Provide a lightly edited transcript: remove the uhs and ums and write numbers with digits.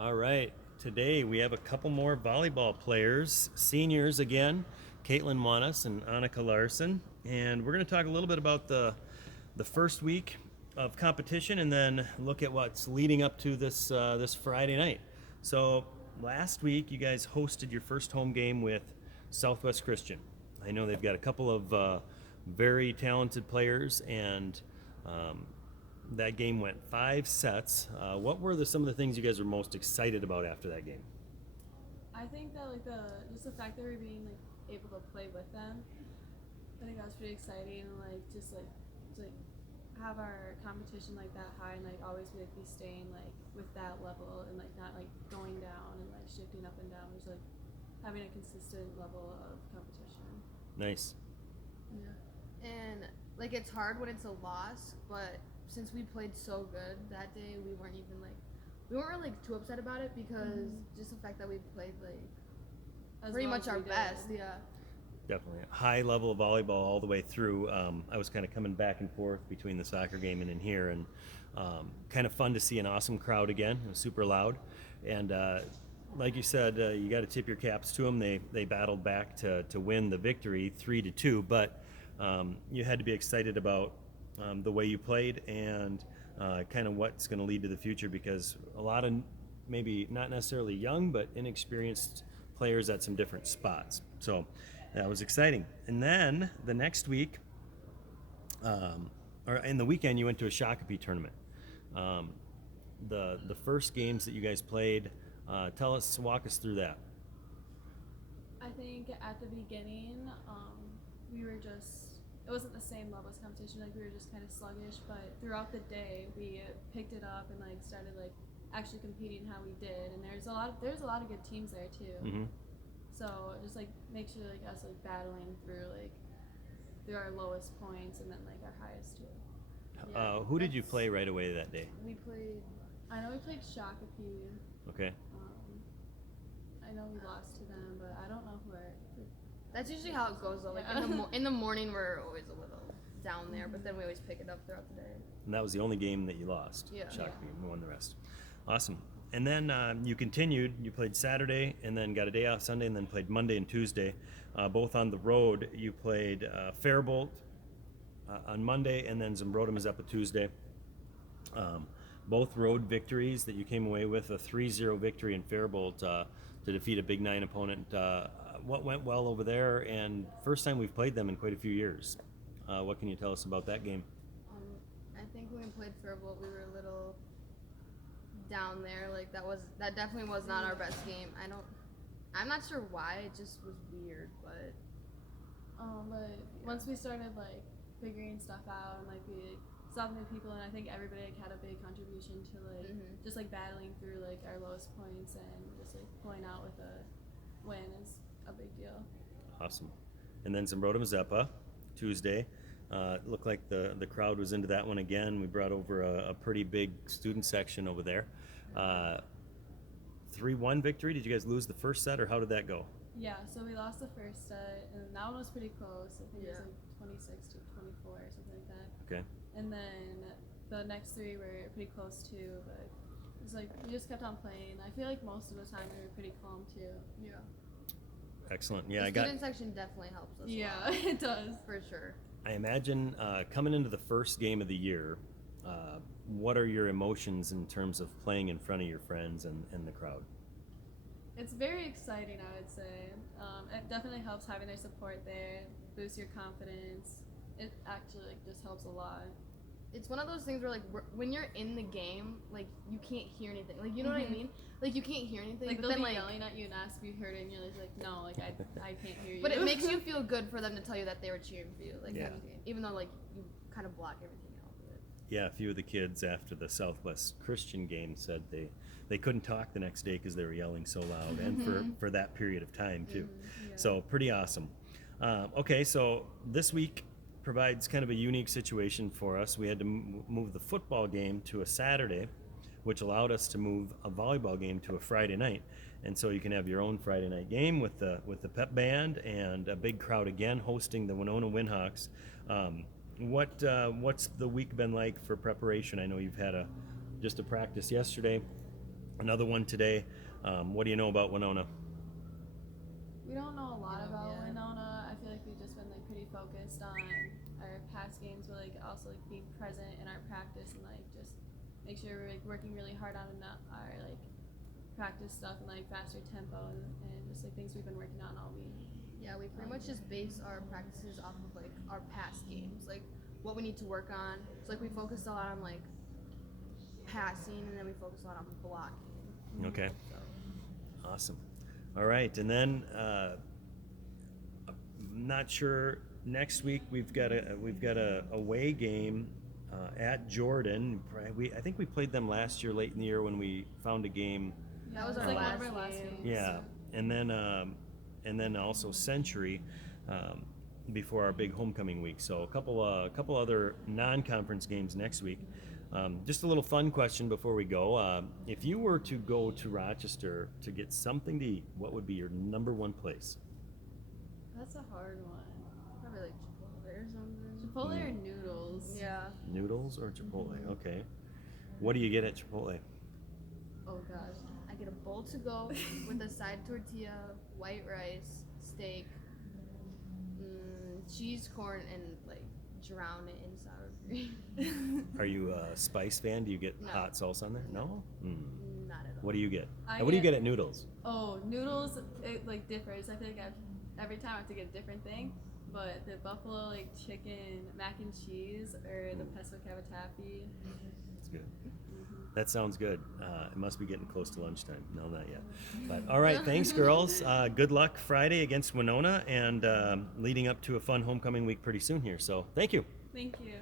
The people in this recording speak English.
All right. Today we have a couple more volleyball players, seniors again, Caitlynn Wanous and Annika Larson, and we're going to talk a little bit about the first week of competition, and then look at what's leading up to this Friday night. So last week you guys hosted your first home game with Southwest Christian. I know they've got a couple of very talented players, and that game went 5 sets. What were some of the things you guys were most excited about after that game? I think that the fact that we're being able to play with them, I think that was pretty exciting, and to have our competition that high, and always be staying with that level, and not going down and shifting up and down. Just having a consistent level of competition. Nice. Yeah. And it's hard when it's a loss, but since we played so good that day, we weren't really too upset about it, because just the fact that we played pretty much our best. Yeah. Definitely a high level of volleyball all the way through. I was kind of coming back and forth between the soccer game and in here, and kind of fun to see an awesome crowd again. It was super loud, and like you said, you got to tip your caps to them. They battled back to win the victory 3-2, but you had to be excited about the way you played, and kind of what's going to lead to the future, because a lot of maybe not necessarily young but inexperienced players at some different spots. So that was exciting. And then the next week, or in the weekend, you went to a Shacopee tournament. The first games that you guys played, walk us through that. I think at the beginning, it wasn't the same level as competition. We were just kind of sluggish, but throughout the day we picked it up and started actually competing how we did. And there's a lot of good teams there too. Mm-hmm. So just make sure us battling through our lowest points, and then our highest too. Yeah, who did you play right away that day? I know we played Shacopee. Okay. I know we lost to them, but I don't know who That's usually how it goes though. In the morning we're always a little down there, but then we always pick it up throughout the day. And that was the only game that you lost. Yeah. Shacopee won the rest. Awesome. And then you continued. You played Saturday, and then got a day off Sunday, and then played Monday and Tuesday, both on the road. You played Fairbolt on Monday, and then Zephyr Tuesday. Both road victories that you came away with, a 3-0 victory in Fairbolt to defeat a Big 9 opponent. What went well over there, and first time we've played them in quite a few years. What can you tell us about that game? I think when we played Fairbolt, we were a little down there. That definitely was not our best game. I'm not sure why. It just was weird, but once we started figuring stuff out, and we saw new people, and I think everybody had a big contribution to just battling through our lowest points, and just pulling out with a win is a big deal. Awesome. And then Zephyr Tuesday. Looked like the crowd was into that one again. We brought over a pretty big student section over there. 3-1 victory. Did you guys lose the first set, or how did that go? Yeah, so we lost the first set, and that one was pretty close. I think it was 26-24 or something like that. Okay. And then the next three were pretty close too, but it was we just kept on playing. I feel most of the time we were pretty calm too. Yeah. Excellent. Yeah, the student section definitely helps us. Yeah, a lot. it does for sure. I imagine coming into the first game of the year, what are your emotions in terms of playing in front of your friends and the crowd? It's very exciting, I would say. It definitely helps having their support there, boosts your confidence. It actually just helps a lot. It's one of those things where when you're in the game, you can't hear anything. You know what I mean? You can't hear anything. But they'll be yelling at you and ask if you heard it, and you're no, I can't hear you. But it makes you feel good for them to tell you that they were cheering for you, Yeah. even though you kind of block everything out of it. Yeah, a few of the kids after the Southwest Christian game said they couldn't talk the next day because they were yelling so loud, and for that period of time too. Yeah. So pretty awesome. Okay, so this week provides kind of a unique situation for us. We had to move the football game to a Saturday, which allowed us to move a volleyball game to a Friday night. And so you can have your own Friday night game with the pep band and a big crowd again hosting the Winona Windhawks. What's the week been like for preparation? I know you've had just a practice yesterday. another one today. What do you know about Winona? We don't know a lot Yeah, about yeah. Winona. I feel like we've just been like pretty focused on our past games, but like also like being present in our practice and like just make sure we're like working really hard on our like practice stuff and like faster tempo and just like things we've been working on all week. Yeah, we pretty much just base our practices off of like our past games, like what we need to work on. So like we focused a lot on like passing, and then we focused a lot on blocking. Okay. So Awesome. All right, and then I'm not sure. Next week we've got a away game at Jordan. I think we played them last year, late in the year, when we found a game. that was It's our like last one of our last game. games. Yeah, and then also Century before our big homecoming week. So a couple other non-conference games next week. Just a little fun question before we go. If you were to go to Rochester to get something to eat, what would be your number one place? That's a hard one. Probably like Chipotle or something. Chipotle or noodles? Yeah. Noodles or Chipotle? Okay. What do you get at Chipotle? Oh gosh. I get a bowl to go with a side tortilla, white rice, steak, cheese, corn, and like drown it in sour cream. Are you a spice fan? Do you get No. hot sauce on there? No? Not at all. What do you get? I What do you get- get at Noodles? Oh, noodles, it like differs. I feel like every time I have to get a different thing. But the buffalo like chicken mac and cheese or the pesto cavatappi. That's good. That sounds good. It must be getting close to lunchtime. No, not yet. But all right, thanks, girls. Good luck Friday against Winona, and leading up to a fun homecoming week pretty soon here. So thank you. Thank you.